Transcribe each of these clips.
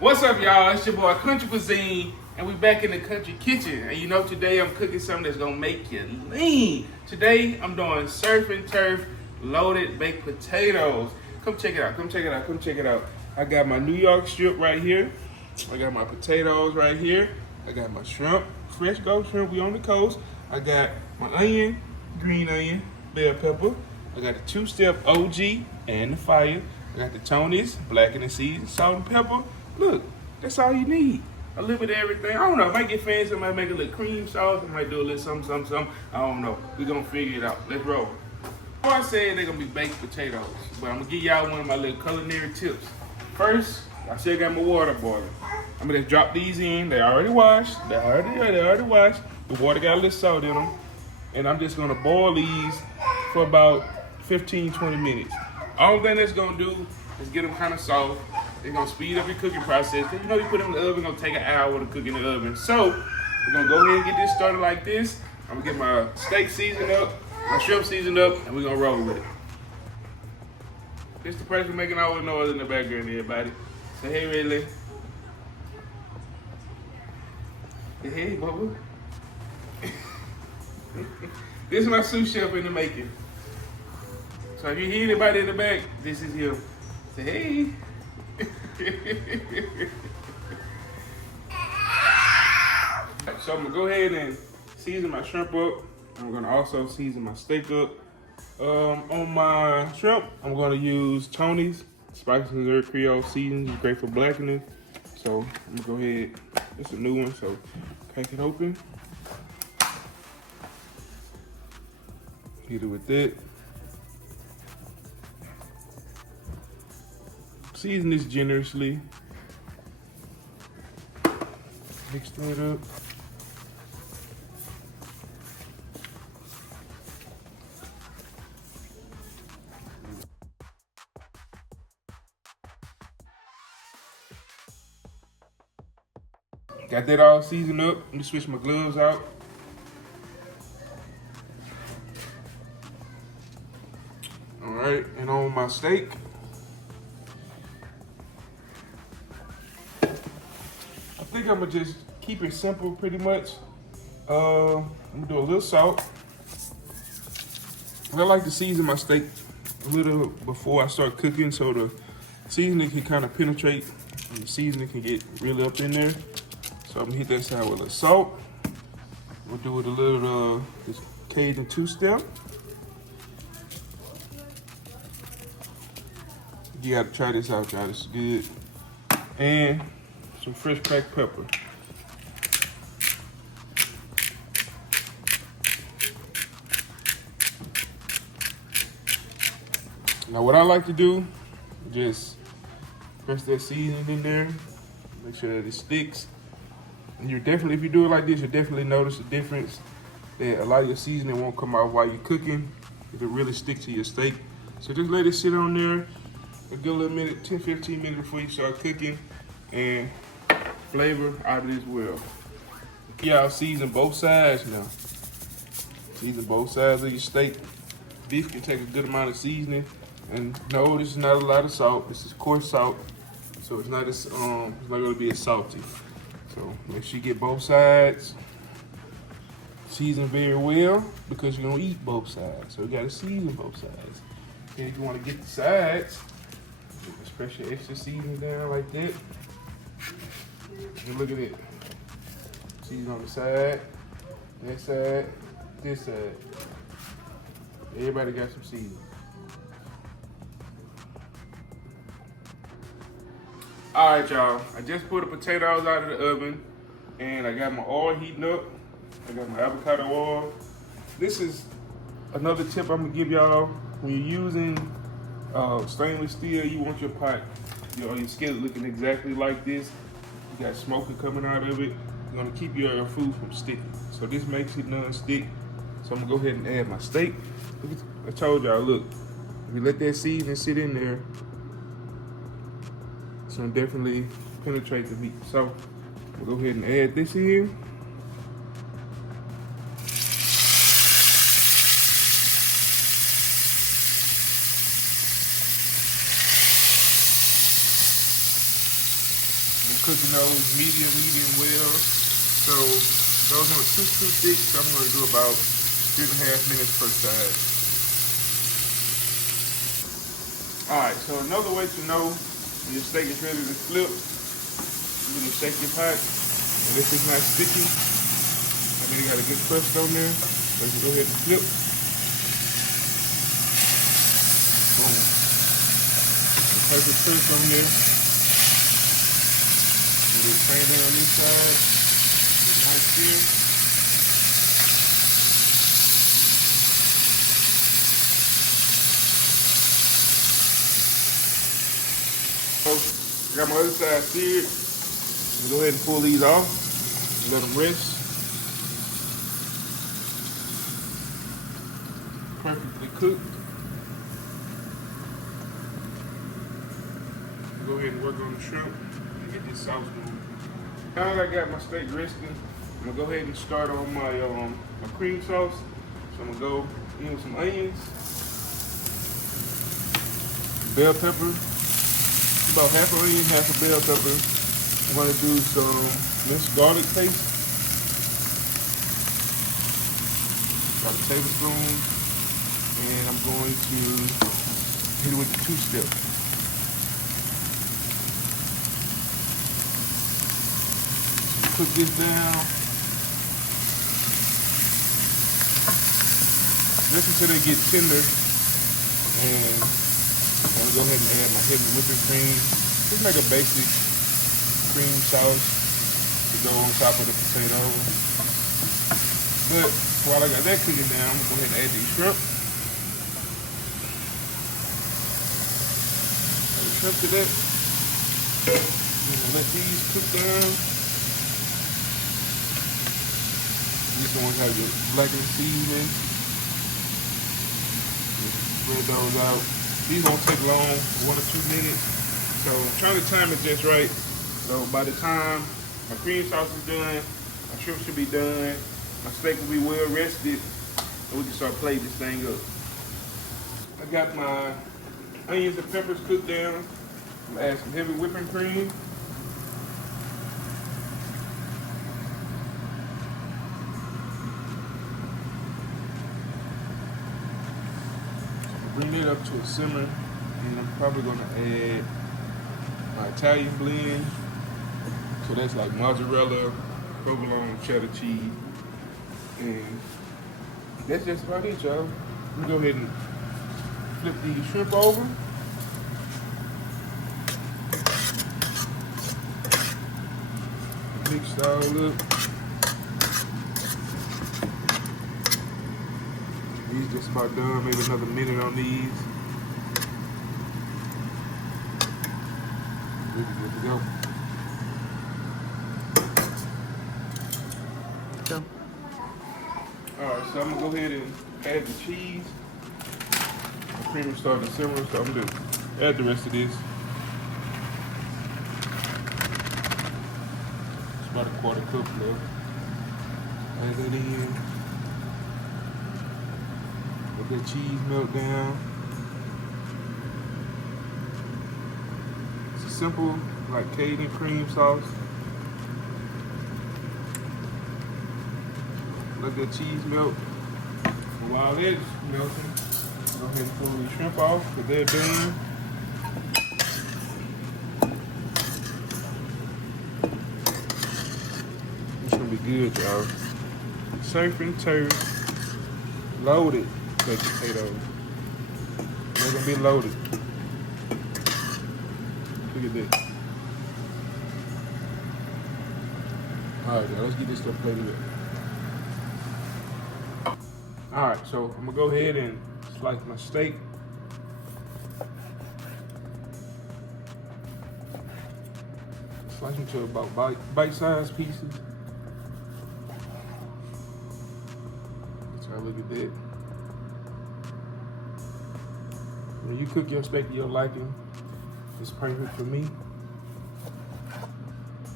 What's up, y'all? It's your boy Country Cuisine, and we back in the country kitchen. And you know, today I'm cooking something that's gonna make you lean. Today I'm doing surf and turf loaded baked potatoes. Come check it out. Come check it out. Come check it out. I got my New York strip right here. I got my potatoes right here. I got my shrimp, fresh ghost shrimp. We on the coast. I got my onion, green onion, bell pepper. I got the two-step OG and the fire. I got the Tony's, blackened and seasoned, salt and pepper. Look, that's all you need. A little bit of everything. I don't know. I might get fancy. I might make a little cream sauce. I might do a little something. I don't know. We're going to figure it out. Let's roll. I said they're going to be baked potatoes, but I'm going to give y'all one of my little culinary tips. First, I still got my water boiling. I'm going to drop these in. They already washed. They already washed. The water got a little salt in them. And I'm just going to boil these for about 15, 20 minutes. All thing that's going to do is get them kind of soft. It's gonna speed up your cooking process. Cause you know you put them in the oven, it's gonna take an hour to cook in the oven. So we're gonna go ahead and get this started like this. I'm gonna get my steak seasoned up, my shrimp seasoned up, and we're gonna roll with it. This the person making all the noise in the background, everybody. Say hey, Ridley. Say hey, Bubba. This is my sous chef in the making. So if you hear anybody in the back, this is him. Say hey. So I'm gonna go ahead and season my shrimp up. I'm gonna also season my steak up. On my shrimp, I'm gonna use Tony's Spices and Herb Creole seasoning. It's great for blackening. So I'm gonna go ahead. It's a new one, so crack it open. Hit it with that. Season this generously. Mix that up. Got that all seasoned up. Let me switch my gloves out. All right, and on my steak, I think I'm gonna just keep it simple pretty much. I'm gonna do a little salt. I like to season my steak a little before I start cooking so the seasoning can kind of penetrate and the seasoning can get really up in there. So I'm gonna hit that side with a little salt. We'll do it a little this Cajun two-step. You gotta try this out, y'all. This is good. And some fresh cracked pepper. Now what I like to do, just press that seasoning in there, make sure that it sticks. And you're definitely, if you do it like this, you'll definitely notice the difference that a lot of your seasoning won't come out while you're cooking. It'll really stick to your steak. So just let it sit on there a good little minute, 10, 15 minutes before you start cooking, and flavor out of this well. Y'all season both sides now. Season both sides of your steak. Beef can take a good amount of seasoning. And no, this is not a lot of salt. This is coarse salt. So it's not as it's not gonna be as salty. So make sure you get both sides seasoned very well because you're gonna eat both sides. So you gotta season both sides. And if you wanna get the sides, just press your extra seasoning down like that. And look at it. Season on the side, that side, this side. Everybody got some seasoning. All right, y'all. I just pulled the potatoes out of the oven, and I got my oil heating up. I got my avocado oil. This is another tip I'm gonna give y'all. When you're using stainless steel, you want your pot, your skillet looking exactly like this. You got smoke coming out of it. It's gonna keep your food from sticking. So this makes it non-stick. So I'm gonna go ahead and add my steak. I told y'all, look, if you let that seasoning sit in there, it's gonna definitely penetrate the meat. So we'll go ahead and add this in. cooking those medium well. So those ones too thick, so I'm gonna do about 3.5 minutes per side. All right, so another way to know when your steak is ready to flip, you're gonna shake your pot, and if it's not sticky, I mean it got a good crust on there, so you go ahead and flip. Boom. The perfect crust on there. Do the same thing on this side. It's nice here. So, got my other side seared. I'm gonna go ahead and pull these off and let them rest. Perfectly cooked. Go ahead and work on the shrimp and get this sauce moving. Now that I got my steak resting, I'm gonna go ahead and start on my my cream sauce. So I'm gonna go in with some onions, bell pepper, about half an onion, half a bell pepper. I'm gonna do some minced garlic paste, about a tablespoon, and I'm going to hit it with the two-step. Cook this down just until they get tender, and I'm gonna go ahead and add my heavy whipping cream. Just like a basic cream sauce to go on top of the potato. But while I got that cooking down, I'm gonna go ahead and add these shrimp. Add the shrimp to that. And let these cook down. These ones have your blackened seasoning. Spread those out. These won't take long, 1 or 2 minutes. So I'm trying to time it just right. So by the time my cream sauce is done, my shrimp should be done, my steak will be well rested, and we can start plating this thing up. I got my onions and peppers cooked down. I'm gonna add some heavy whipping cream. Bring it up to a simmer, and I'm probably gonna add my Italian blend. So that's like mozzarella, provolone, cheddar cheese, and that's just about it, y'all. I'm gonna go ahead and flip these shrimp over. Mix it all up. These just about done, maybe another minute on these. Good to go. Okay. Alright, so I'm gonna go ahead and add the cheese. My cream is starting to simmer, so I'm gonna add the rest of this. It's about a quarter cup left. Add that in. Let that cheese melt down. It's a simple, like Cajun cream sauce. Let that cheese melt. And while it's melting, go ahead and pull the shrimp off, because they're done. It's gonna be good, y'all. Surf and turf, loaded baked potatoes. They're gonna be loaded. Look at this. Alright, now let's get this stuff plated up. Alright, so I'm gonna go ahead and slice my steak. Slice them to about bite-sized pieces. So look at that. When you cook your steak to your liking, it's perfect for me.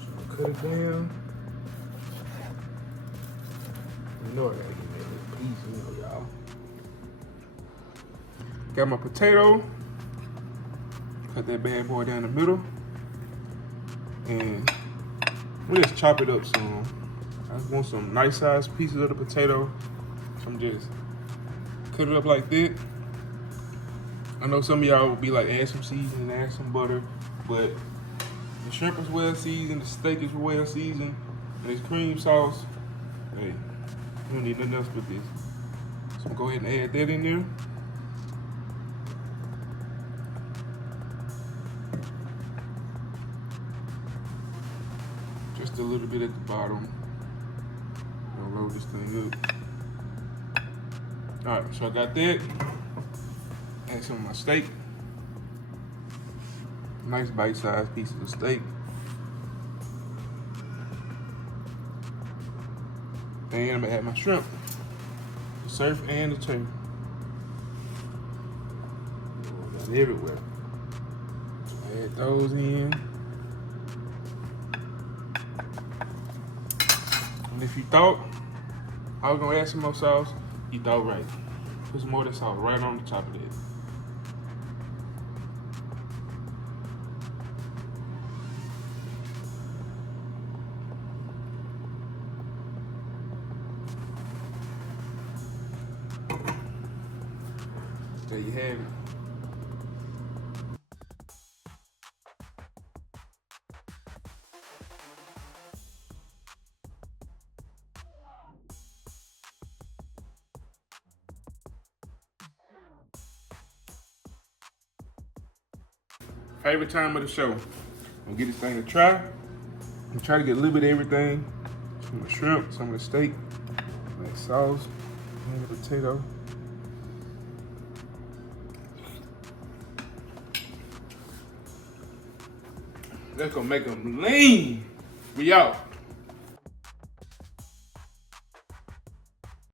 So cut it down. You know I gotta get that piece, you know, y'all. Got my potato. Cut that bad boy down the middle. And we just chop it up some. I want some nice sized pieces of the potato. So I'm just cut it up like that. I know some of y'all will be like, add some seasoning, add some butter, but the shrimp is well seasoned, the steak is well seasoned, and this cream sauce, hey, you don't need nothing else but this. So I'm gonna go ahead and add that in there. Just a little bit at the bottom. I'll load this thing up. All right, so I got that. Add some of my steak. Nice bite-sized pieces of steak. And I'm gonna add my shrimp, the surf and the turf. Got everywhere. Add those in. And if you thought I was gonna add some more sauce, you thought right. Put some more of that sauce right on the top of it. There you have it. Favorite time of the show. I'm gonna get this thing to try. I'm try to get a little bit of everything. Some of the shrimp, some of the steak, nice sauce, and the potato. That's gonna make them lean. We out.